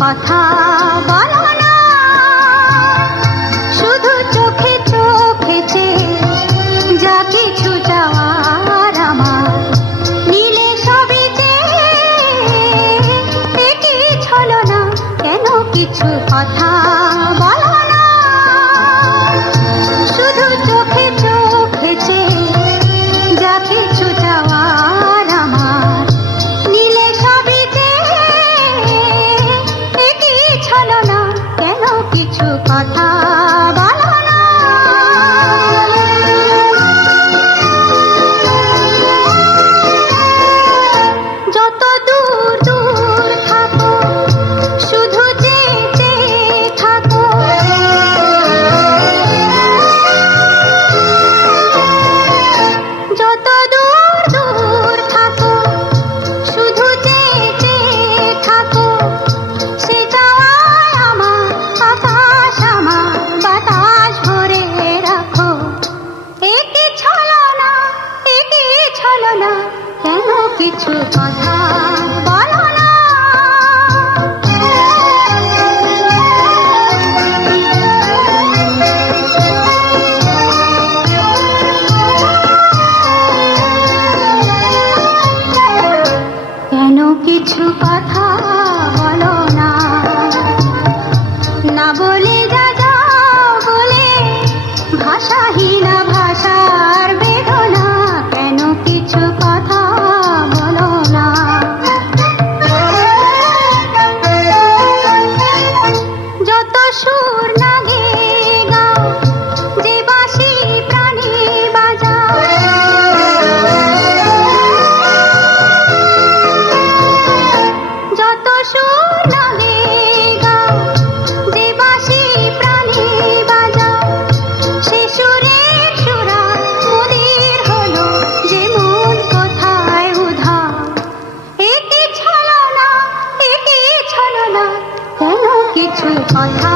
কথা বলো না। শুধু চোখে চোখে যা কিছু যাওয়ার আমার, মিলে সবই যে কিছু না কেন কিছু কথা গেল না কেন কিছু কথা? কিছু কথা বলো না। কিছু 可以，好，看。